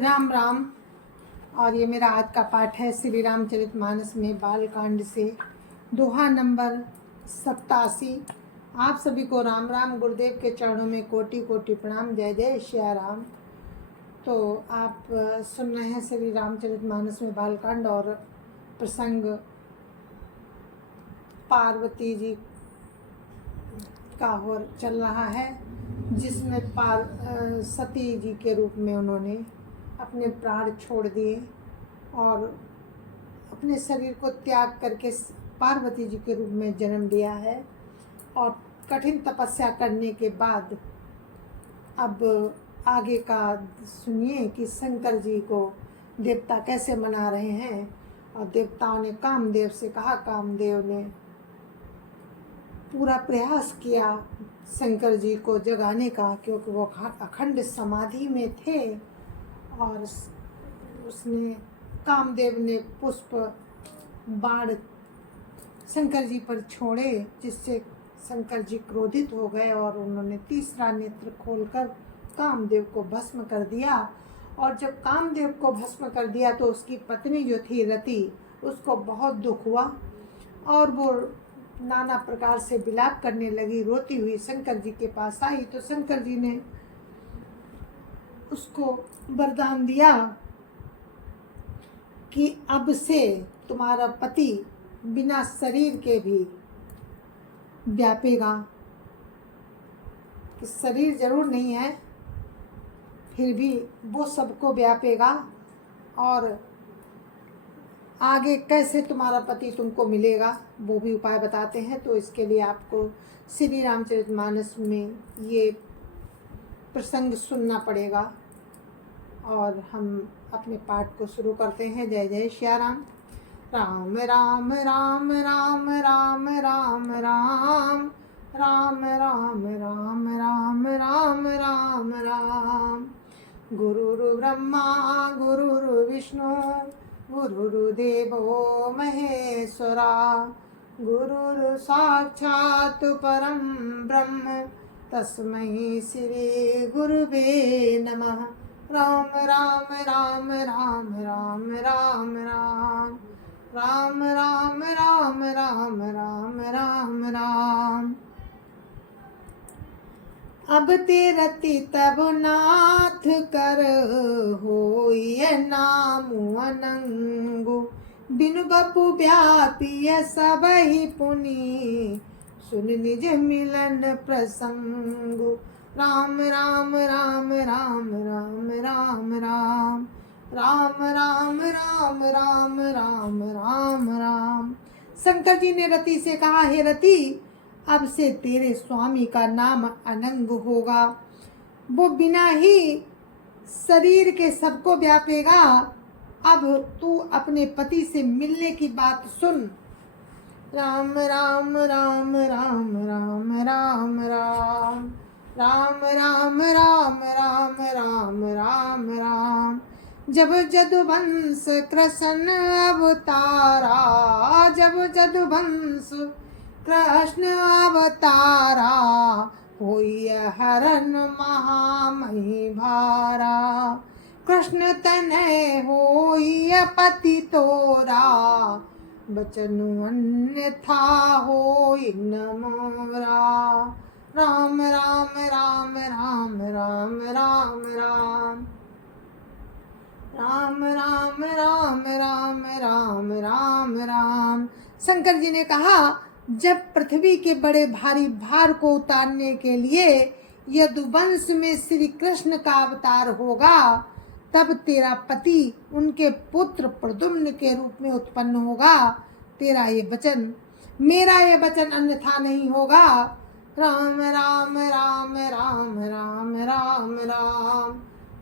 राम राम। और ये मेरा आज का पाठ है श्री रामचरितमानस में बालकांड से दोहा नंबर 87। आप सभी को राम राम। गुरुदेव के चरणों में कोटि कोटि प्रणाम। जय जय श्री राम। तो आप सुन रहे हैं श्री रामचरितमानस में बालकांड और प्रसंग पार्वती जी का हो चल रहा है, जिसमें सती जी के रूप में उन्होंने अपने प्राण छोड़ दिए और अपने शरीर को त्याग करके पार्वती जी के रूप में जन्म लिया है। और कठिन तपस्या करने के बाद अब आगे का सुनिए कि शंकर जी को देवता कैसे मना रहे हैं। और देवताओं ने कामदेव से कहा, कामदेव ने पूरा प्रयास किया शंकर जी को जगाने का, क्योंकि वो अखंड समाधि में थे। और उसने कामदेव ने पुष्प बाण शंकर जी पर छोड़े, जिससे शंकर जी क्रोधित हो गए और उन्होंने तीसरा नेत्र खोलकर कामदेव को भस्म कर दिया। और जब कामदेव को भस्म कर दिया तो उसकी पत्नी जो थी रति, उसको बहुत दुख हुआ और वो नाना प्रकार से विलाप करने लगी। रोती हुई शंकर जी के पास आई तो शंकर जी ने उसको वरदान दिया कि अब से तुम्हारा पति बिना शरीर के भी व्यापेगा। कि शरीर जरूर नहीं है, फिर भी वो सबको व्यापेगा। और आगे कैसे तुम्हारा पति तुमको मिलेगा वो भी उपाय बताते हैं। तो इसके लिए आपको श्री रामचरितमानस में ये प्रसंग सुनना पड़ेगा। और हम अपने पाठ को शुरू करते हैं। जय जय श्री राम। राम राम राम राम राम राम राम राम राम राम राम राम राम राम। गुरुर् ब्रह्मा गुरुर् विष्णु गुरुर्देवो महेश्वरा, गुरुर् साक्षात् परं ब्रह्म तस्मै श्री गुरुवे नमः। राम राम राम राम राम राम राम राम राम राम राम राम राम राम। अब तेरति तब नाथ कर होय नामु अनंगु, बिनु बपु व्यापिय सबहि पुनि, सुन निज मिलन प्रसंगु। राम राम राम राम राम राम राम राम राम राम राम राम राम राम। शंकर जी ने रति से कहा, हे रति, अब से तेरे स्वामी का नाम अनंग होगा। वो बिना ही शरीर के सबको व्यापेगा। अब तू अपने पति से मिलने की बात सुन। राम राम राम राम राम राम राम राम राम राम राम राम राम राम। जब जदुवंश कृष्ण अवतारा, जब जदुवंश कृष्ण अवतारा, होई हरन महामही भारा। कृष्ण तनय होई पति तोरा, बचनु अन्यथा होई न मोरा। राम राम राम राम राम राम राम राम राम राम राम राम राम राम। शंकर जी ने कहा, जब पृथ्वी के बड़े भारी भार को उतारने के लिए यदुवंश में श्री कृष्ण का अवतार होगा, तब तेरा पति उनके पुत्र प्रद्युम्न के रूप में उत्पन्न होगा। तेरा ये वचन, मेरा ये वचन अन्यथा नहीं होगा। राम राम राम राम राम राम राम राम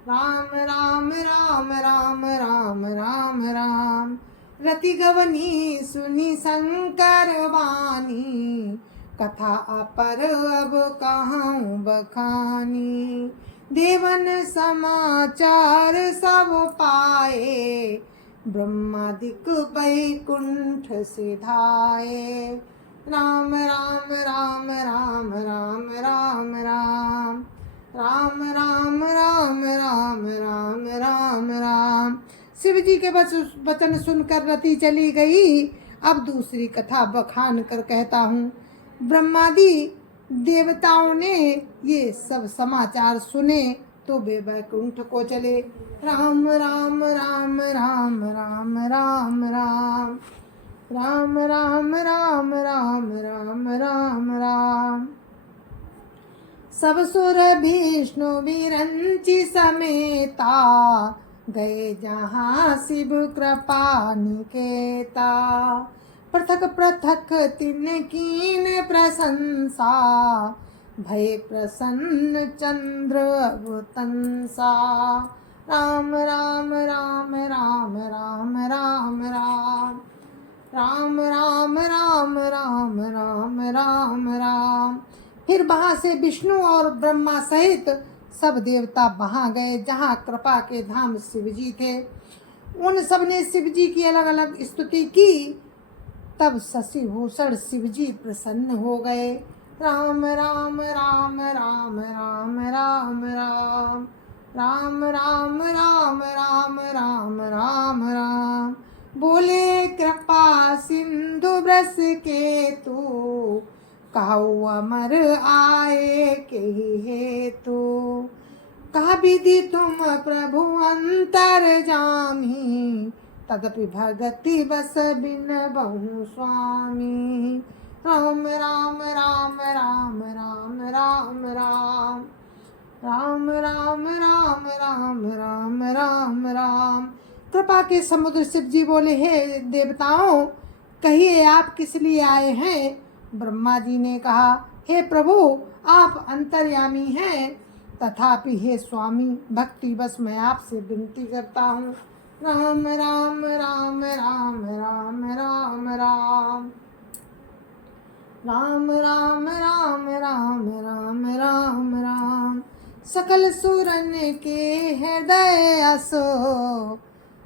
राम राम राम राम राम राम। रति गवनी सुनी शंकर वाणी, कथा अपर अब कहूँ बखानी। देवन समाचार सब पाए, ब्रह्मादिक बैकुंठ सिधाए। राम राम राम राम राम राम राम राम राम राम राम राम राम राम। शिव जी के वचन सुनकर रति चली गई। अब दूसरी कथा बखान कर कहता हूँ। ब्रह्मादि देवताओं ने ये सब समाचार सुने तो वे वैकुंठ को चले। राम राम राम राम राम राम राम राम राम राम राम राम राम राम। सब सुर विष्णु विरंची समेता गए जहाँ शिव कृपा निकेता। पृथक पृथक तिन कीन प्रशंसा भय प्रसन्न चंद्र अवतंसा। राम राम राम राम राम राम राम राम राम राम राम राम राम राम। फिर वहां से विष्णु और ब्रह्मा सहित सब देवता वहां गए जहाँ कृपा के धाम शिव जी थे। उन सब ने शिव जी की अलग अलग स्तुति की। तब शशि भूषण शिव जी प्रसन्न हो गए। राम राम राम राम राम राम राम राम राम राम राम राम राम राम। बोले कृपा सिंधु ब्रस के तू कहु अमर आए के हेतु। कहा विधि तुम प्रभु अंतर जामी तदपि भगति बस बिन बहु स्वामी। राम राम राम राम राम राम राम राम राम राम राम राम राम राम। कृपा के समुद्र शिव जी बोले, हे देवताओं कहिए आप किस लिए आए हैं। ब्रह्मा जी ने कहा, हे प्रभु आप अंतर्यामी हैं, तथापि हे स्वामी भक्ति बस मैं आपसे विनती करता हूँ। राम राम राम राम राम राम राम राम राम राम राम राम राम राम। सकल सुरन के हृदय असो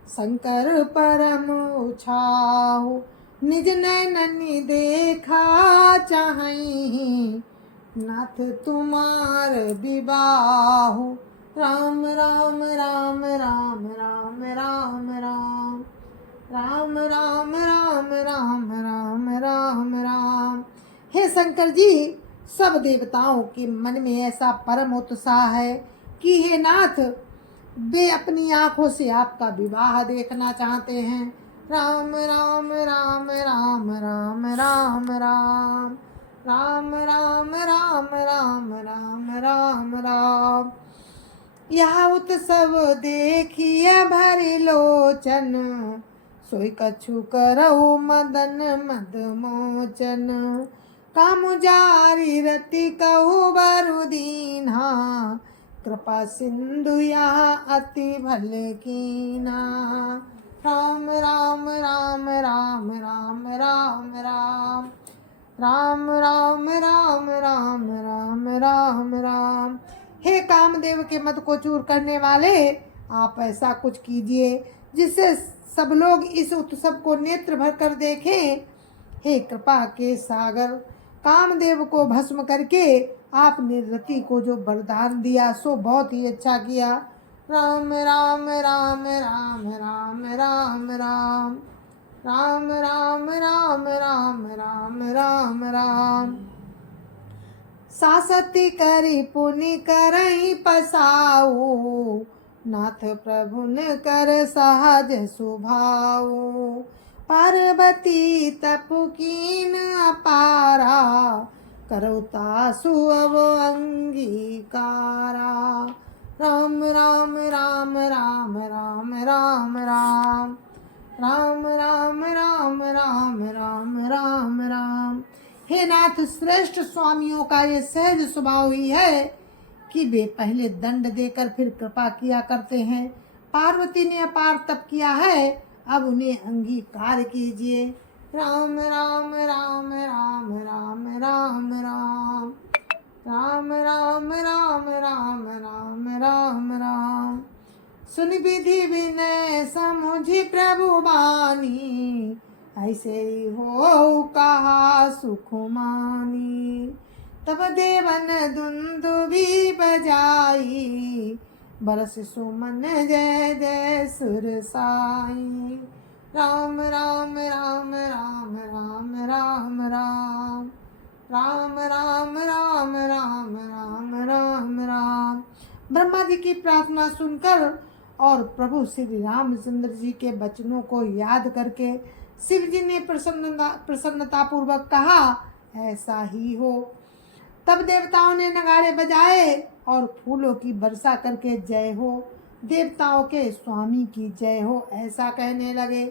शंकर परम छाहु। निज नैननि देखा चाहई नाथ तुम्हार विबाहु। राम राम राम राम राम राम राम राम राम राम राम राम राम राम। हे शंकर जी सब देवताओं के मन में ऐसा परम उत्साह है कि हे नाथ वे अपनी आंखों से आपका विवाह देखना चाहते हैं। राम राम राम राम राम राम राम राम राम राम राम राम राम राम। यह उत्सव देखिए भरि लोचन सोई कछु करहु मदन मद मोचन। काम जारी रति कहु बरु दीन्हा कृपा सिंधु यहाँ अति भल कीना। राम राम राम राम राम राम राम राम राम राम राम राम राम राम। हे कामदेव के मद को चूर करने वाले आप ऐसा कुछ कीजिए जिससे सब लोग इस उत्सव को नेत्र भर कर देखें। हे कृपा के सागर कामदेव को भस्म करके आपने रति को जो वरदान दिया सो बहुत ही अच्छा किया। राम राम राम राम राम राम राम राम राम राम राम राम राम राम। सासती करी पुनि करई पसाऊ नाथ प्रभुन कर सहज सुभाऊ। पार्वती तपु कीन अपारा करो तासु अब अंगीकारा। राम राम राम राम राम राम राम राम राम राम राम राम राम राम। हे नाथ श्रेष्ठ स्वामियों का ये सहज स्वभाव ही है कि वे पहले दंड देकर फिर कृपा किया करते हैं। पार्वती ने अपार तप किया है, अब उन्हें अंगीकार कीजिए। राम राम राम राम राम राम राम राम राम राम राम राम राम राम। सुन विधि विनय समुझी प्रभु बानी ऐसे ही हो कहा सुख मानी। तब देवन दुंदुभी बजाई, बरस सुमन जय जय सुर साई। राम राम राम राम राम राम राम राम राम राम राम राम राम राम। ब्रह्मा जी की प्रार्थना सुनकर और प्रभु श्री रामचंद्र जी के वचनों को याद करके शिव जी ने प्रसन्नता पूर्वक कहा, ऐसा ही हो। तब देवताओं ने नगाड़े बजाए और फूलों की वर्षा करके जय हो, देवताओं के स्वामी की जय हो, ऐसा कहने लगे।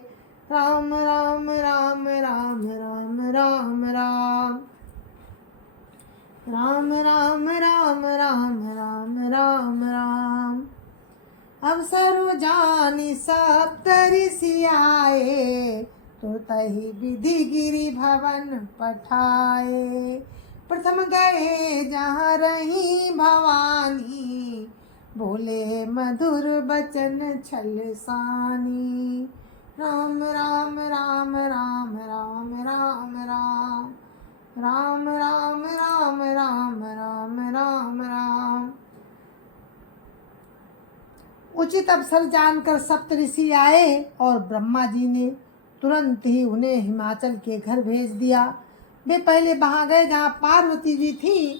राम राम राम राम राम राम राम राम राम राम राम राम राम राम। अवसरु जानी सप्त ऋषि आए, तो तही विधि गिरि भवन पठाए। प्रथम गए जहाँ रही भवानी, बोले मधुर बचन छल सानी। राम राम राम राम राम राम राम राम राम राम राम राम राम राम। उचित अवसर जानकर सप्तऋषि आए और ब्रह्मा जी ने तुरंत ही उन्हें हिमाचल के घर भेज दिया। वे पहले वहां गए जहाँ पार्वती जी थी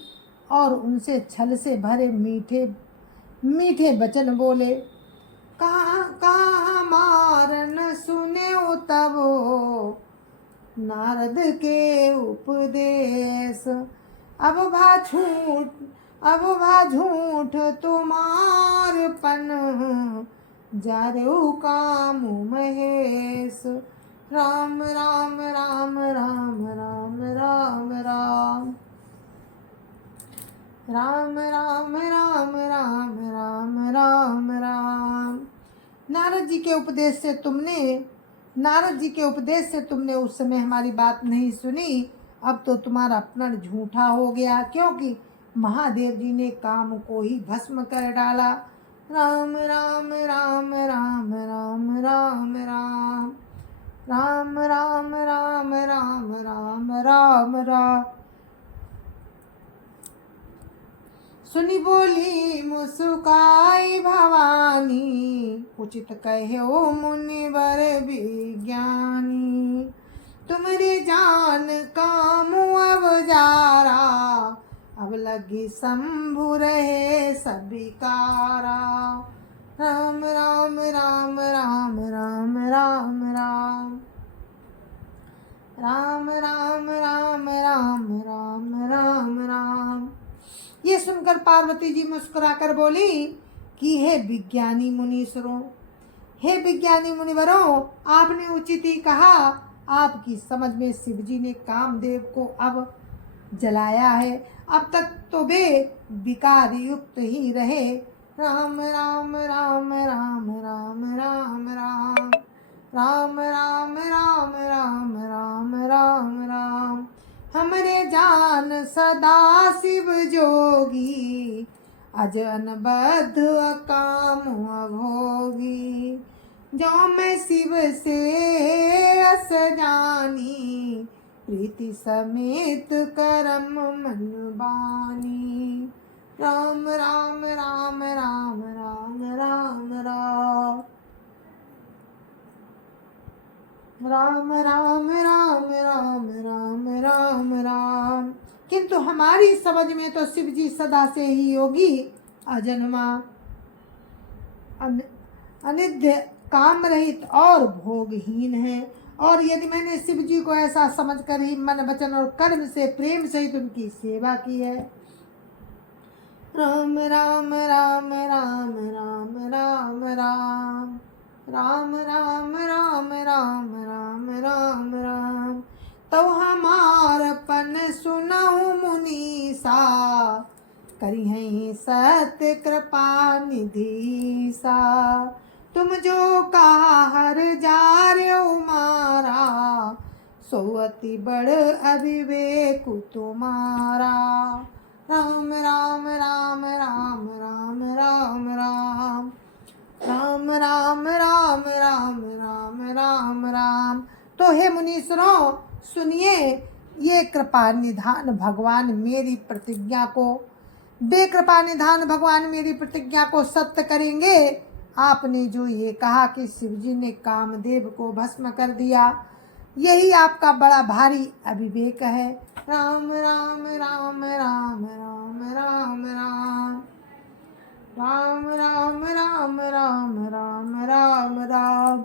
और उनसे छल से भरे मीठे मीठे वचन बोले। कहाँ मारन सुने तब नारद के उपदेश, अब भा झूठ तुम्हारपन, जारेऊ काम महेश। राम राम राम राम राम राम राम राम राम राम राम राम राम राम। नारद जी के उपदेश से तुमने उस समय हमारी बात नहीं सुनी। अब तो तुम्हारा प्रण झूठा हो गया, क्योंकि महादेव जी ने काम को ही भस्म कर डाला। राम राम राम राम राम राम राम राम राम राम राम राम राम राम। सुनी बोली मुस्काई भवानी, उचित कहे ओ मुनिवर विज्ञानी। तुम्हारे जान काम अब जारा, अब लगी शंभु रहे सबिकारा। राम राम राम राम राम राम राम राम राम राम राम राम राम राम। ये सुनकर पार्वती जी मुस्कुराकर बोली कि हे विज्ञानी मुनिवरों, आपने उचित ही कहा। आपकी समझ में शिव जी ने कामदेव को अब जलाया है, अब तक तो वे विकार युक्त ही रहे। राम राम राम राम राम राम राम राम राम राम राम राम राम राम। हमरे जान सदा शिव जोगी, अजन बद्ध अकाम अभोगी। जो मैं शिव से अस जानी, प्रीति समेत करम मन बानी। राम राम राम राम राम राम राम राम राम राम राम राम राम राम। किंतु हमारी समझ में तो शिव जी सदा से ही योगी, अजन्मा, अनिध्य, काम रहित और भोगहीन है। और यदि मैंने शिव जी को ऐसा समझकर ही मन वचन और कर्म से प्रेम सहित उनकी सेवा की है। राम राम राम राम राम राम राम राम राम राम राम राम राम राम। तो हमारपन सुनहु मुनीसा, करी है सत्य कृपा निधि सा। तुम जो कहा हर जार्यो मारा, सोअति बड़ अविवेक तुम्हारा। राम राम राम राम राम राम राम राम राम राम राम राम राम राम। तो हे मुनीश्वरों सुनिए, ये कृपा निधान भगवान मेरी प्रतिज्ञा को, बेकृपा निधान भगवान मेरी प्रतिज्ञा को सत्य करेंगे। आपने जो ये कहा कि शिव जी ने कामदेव को भस्म कर दिया, यही आपका बड़ा भारी अविवेक है। राम राम राम राम राम राम राम राम राम राम राम राम राम राम।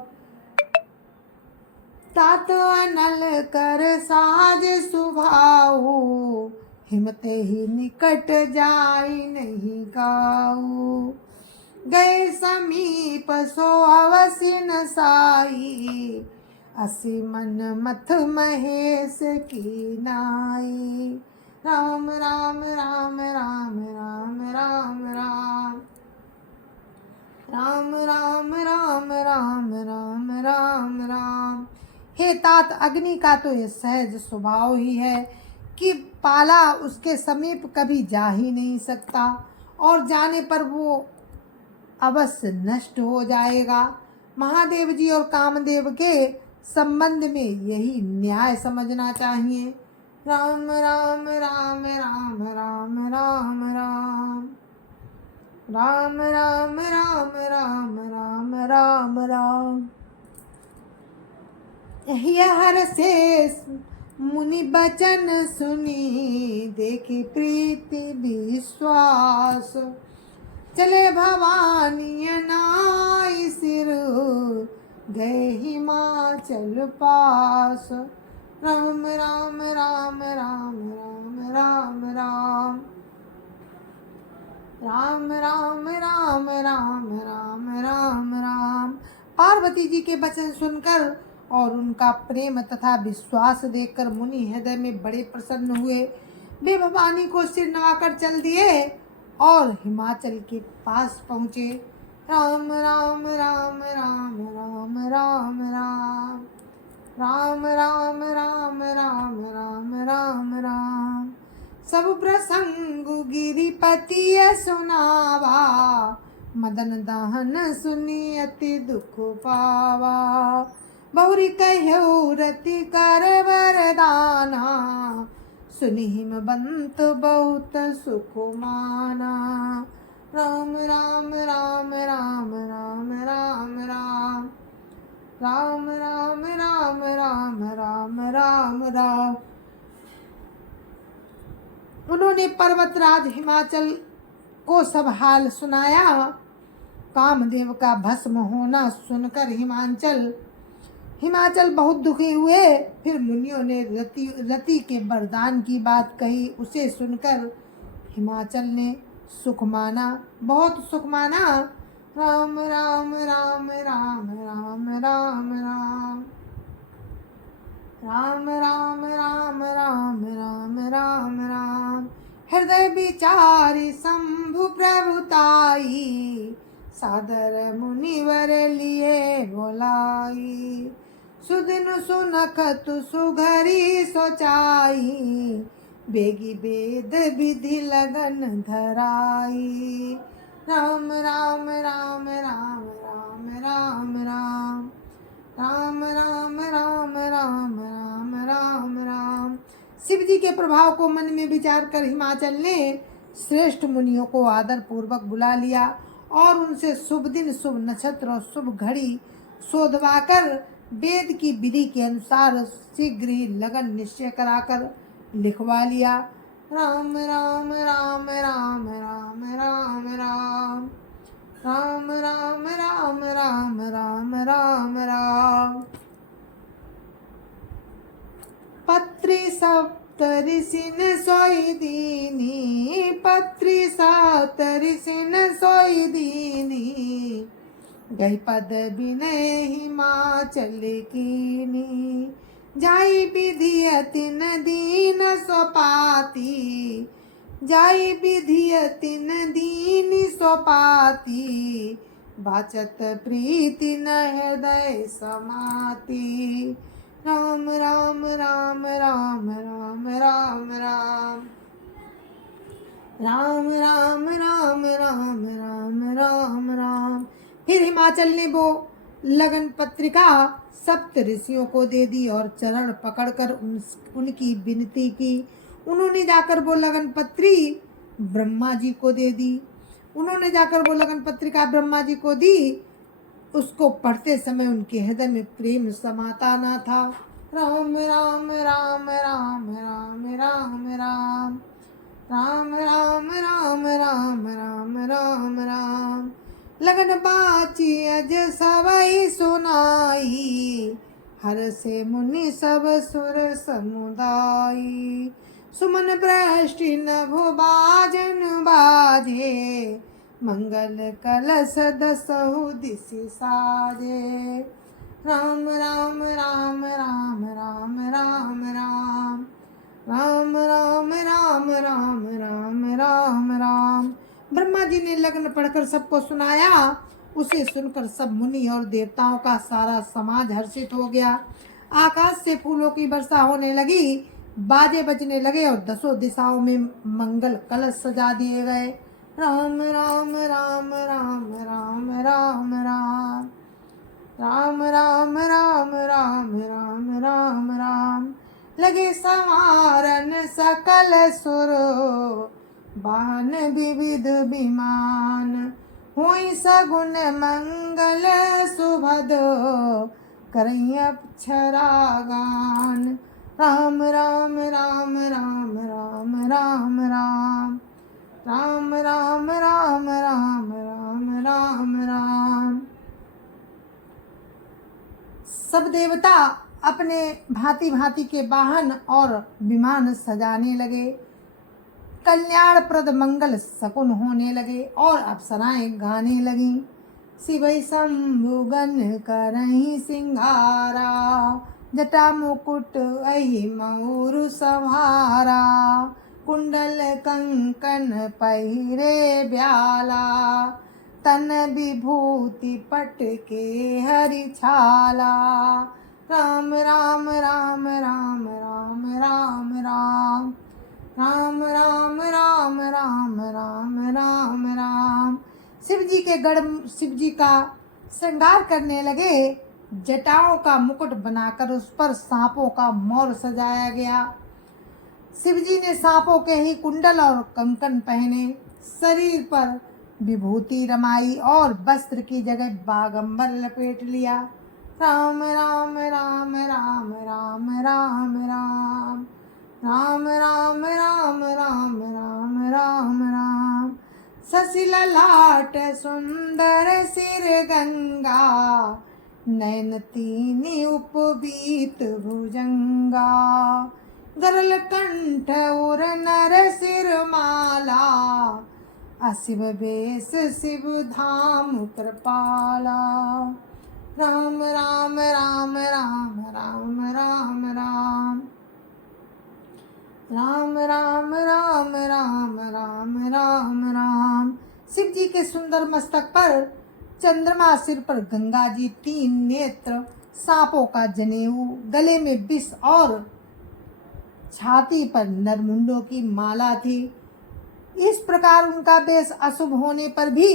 तात अनल कर साज सुभाऊ, हिमते ही निकट जाई नहीं गाऊ। गए समीप सो अवसि न साई, असी मन मथ महेश की नाई। राम राम राम राम राम राम राम राम राम राम राम राम राम राम। हे तात, अग्नि का तो ये सहज स्वभाव ही है कि पाला उसके समीप कभी जा ही नहीं सकता, और जाने पर वो अवश्य नष्ट हो जाएगा। महादेव जी और कामदेव के संबंध में यही न्याय समझना चाहिए। राम राम राम राम राम राम राम राम राम राम राम राम राम राम। हर से मुनि बचन सुनी, देखी प्रीति विश्वास। चले भवानी नाई सिर, गए हिमाचल पास। राम राम राम राम राम राम राम राम राम राम राम राम राम राम। पार्वती जी के वचन सुनकर और उनका प्रेम तथा विश्वास देखकर मुनि हृदय में बड़े प्रसन्न हुए। वे भवानी को सिर नवाकर चल दिए और हिमाचल के पास पहुँचे। राम राम राम राम राम राम राम राम राम राम राम राम राम राम। सब प्रसंग गिरिपति सुनावा, मदन दहन सुनी अति दुख पावा। बहुरी कह्यो रति कर वरदाना, सुनि हिमवंत बहुत सुख माना। राम राम राम राम राम राम राम राम राम राम राम राम राम राम। उन्होंने पर्वतराज हिमाचल को सब हाल सुनाया। कामदेव का भस्म होना सुनकर हिमाचल बहुत दुखी हुए। फिर मुनियों ने रति के वरदान की बात कही। उसे सुनकर हिमाचल ने सुख माना, बहुत सुख माना। राम राम राम राम राम राम राम राम राम राम राम राम राम राम। हृदय विचारी शंभु प्रभुताई, सादर मुनिवर लिए बोलाई। सुदिन सुनखत सुघरी सोचाई, बेगी वेद विधि लगन धराई। राम राम राम राम राम राम राम राम राम राम राम राम राम राम। शिव जी के प्रभाव को मन में विचार कर हिमाचल ने श्रेष्ठ मुनियों को आदर पूर्वक बुला लिया और उनसे शुभ दिन, शुभ नक्षत्र और शुभ घड़ी शोधवाकर वेद की विधि के अनुसार शीघ्र ही लगन निश्चय कराकर लिखवा लिया। राम राम राम राम राम राम राम राम राम राम राम राम राम राम। पत्री सप्तऋषिन सोई दीनी, पत्री सप्तऋषिन सोई दीनी। गई पद विनय हिमाचल कीनी, जाई विधियतिन दीन सोपाती। जाई विधियतिन दीन सोपाती, बाचत प्रीति न हृदय समाती। राम राम राम राम राम राम राम राम राम राम राम राम राम राम। फिर हिमाचल ने वो लगन पत्रिका सप्त ऋषियों को दे दी और चरण पकड़कर उनकी विनती की। उन्होंने जाकर वो लगन पत्री ब्रह्मा जी को दे दी। उन्होंने जाकर वो लगन पत्रिका ब्रह्मा जी को दी। उसको पढ़ते समय उनके हृदय में प्रेम समाता न था। राम राम राम राम राम राम राम राम राम राम राम राम राम राम। लगन बाची अज सवई सुनाई, हर से मुनि सब सुर समुदाई। सुमन वृष्टि नभो बाजन बाजे, मंगल कलश दसहु दिशि साजे। राम राम राम राम राम राम राम राम राम राम राम राम राम राम। ब्रह्मा जी ने लग्न पढ़कर सबको सुनाया। उसे सुनकर सब मुनि और देवताओं का सारा समाज हर्षित हो गया। आकाश से फूलों की वर्षा होने लगी, बाजे बजने लगे और दसों दिशाओं में मंगल कलश सजा दिए गए। राम राम राम राम राम राम राम राम राम राम राम राम राम राम। लगे संवारन सकल सुर, वाहन विविध विमान। हुई सगुन मंगल सुभद, करई अक्षरा गान। राम राम राम राम राम राम राम राम राम राम राम राम राम राम। सब देवता अपने भांति भांति के वाहन और विमान सजाने लगे। कल्याणप्रद मंगल शकुन होने लगे और अप्सराएं गाने लगी। शिवै शंभुगन करहि सिंगारा, जटा मुकुट अहि मयूर संहारा। कुंडल कंकन पहिरे ब्याला, तन विभूति पट के हरि छाला। राम राम राम राम राम राम राम राम राम राम राम राम राम राम। शिव जी का श्रृंगार करने लगे। जटाओं का मुकुट बनाकर उस पर सांपों का मोर सजाया गया। शिव जी ने सांपों के ही कुंडल और कंकन पहने, शरीर पर विभूति रमाई और वस्त्र की जगह बागंबर लपेट लिया। राम राम राम राम राम राम राम राम राम राम राम राम राम राम। शशि ललाट सुंदर सिर गंगा, नयन तीनी उपबीत भुजंगा। गरल कंठ उर नर सिर माला, अशिव बेस शिव धाम कृपाला। राम राम राम राम राम राम राम राम राम राम राम राम राम राम। शिव जी के सुंदर मस्तक पर चंद्रमा, सिर पर गंगा जी, 3 नेत्र, सांपों का जनेऊ, गले में विष और छाती पर नरमुंडों की माला थी। इस प्रकार उनका वेश अशुभ होने पर भी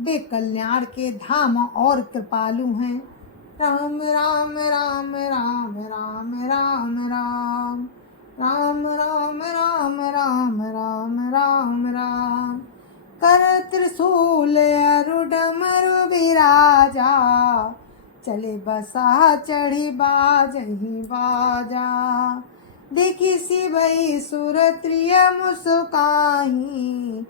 वे कल्याण के धाम और कृपालु हैं। राम राम राम राम राम राम राम राम राम राम राम राम राम राम। कर त्रिशूल अरुड मरु विराजा, चले बसा चढ़ी बाजही बाजा। देखी शिवई सुरत्रिय मुस्काही,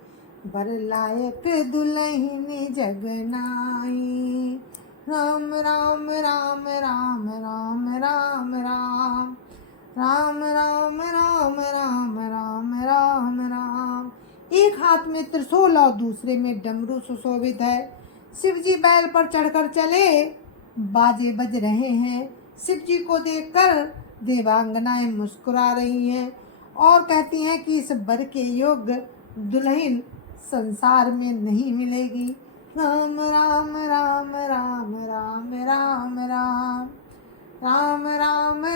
बर लायक दुल्हन जगनाई। राम राम राम राम राम राम राम राम राम राम राम राम राम राम। एक हाथ में त्रिशूल और दूसरे में डमरू सुशोभित है। शिव जी बैल पर चढ़कर चले, बाजे बज रहे हैं। शिव जी को देखकर देवांगनाएं मुस्कुरा रही हैं और कहती हैं कि इस वर के योग्य दुल्हन संसार में नहीं मिलेगी। राम राम राम राम राम राम राम राम राम राम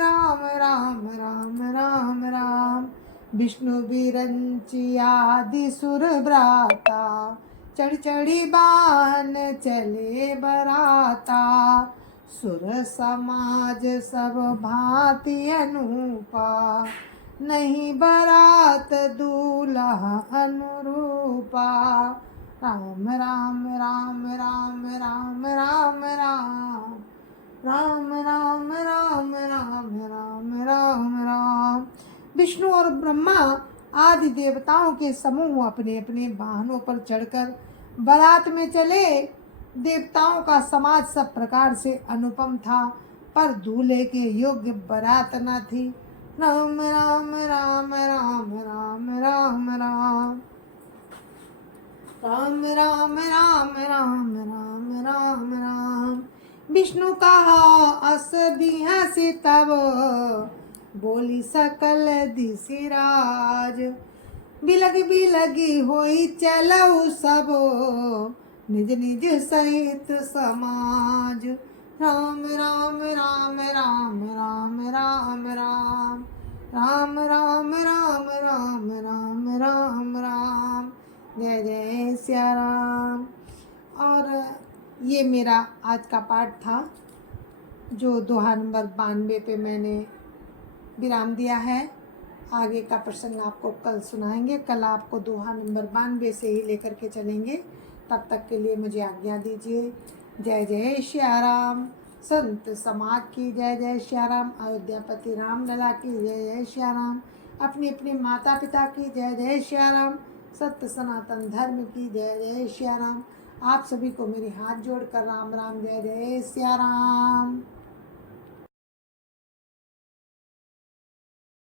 राम राम राम राम। विष्णु बिरंची आदि सुर ब्राता, चढ़ चढ़ी बान चले बराता। सुर समाज सब भांति अनूपा, नहीं बारात दूल्हा अनुरूपा। राम राम राम राम राम राम राम राम राम राम राम राम राम राम। विष्णु और ब्रह्मा आदि देवताओं के समूह अपने अपने वाहनों पर चढ़कर बारात में चले। देवताओं का समाज सब प्रकार से अनुपम था, पर दूल्हे के योग्य बारात न थी। राम राम राम राम राम राम राम राम राम राम राम राम राम राम। विष्णु कहा अस दिहसि तब, बोली सकल दिसिराज। बिलग बिलगी होई चलऊ सब, निज निज सहित समाज। राम राम राम राम राम राम राम राम राम राम राम राम राम राम। जय जय सिया राम। और ये मेरा आज का पाठ था, जो दोहा नंबर 92 पे मैंने विराम दिया है। आगे का प्रसंग आपको कल सुनाएंगे। कल आपको दोहा नंबर 92 से ही लेकर के चलेंगे। तब तक के लिए मुझे आज्ञा दीजिए। जय जय श्या राम। संत समाज की जय जय श्या राम। अयोध्यापति राम लला की जय जय श्या राम। अपने अपने माता पिता की जय जय श्या राम। सत्य सनातन धर्म की जय जय श्या राम। आप सभी को मेरे हाथ जोड़कर राम राम जय जय श्या राम।